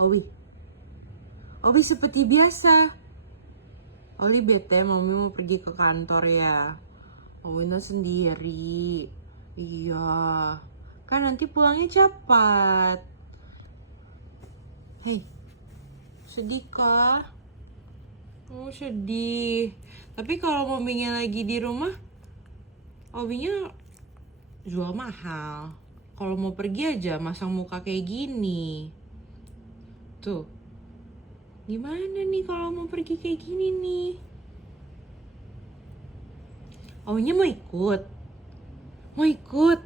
Owi. Owi seperti biasa. Oli bete, mami mau pergi ke kantor ya. Owina sendiri. Iya. Kan nanti pulangnya cepat. Hei, sedih kah? Oh sedih. Tapi kalau maminya lagi di rumah, Owinya jual mahal. Kalau mau pergi aja masang muka kayak gini. Tuh. Gimana nih kalau mau pergi kayak gini nih? Owinya mau ikut? Mau ikut?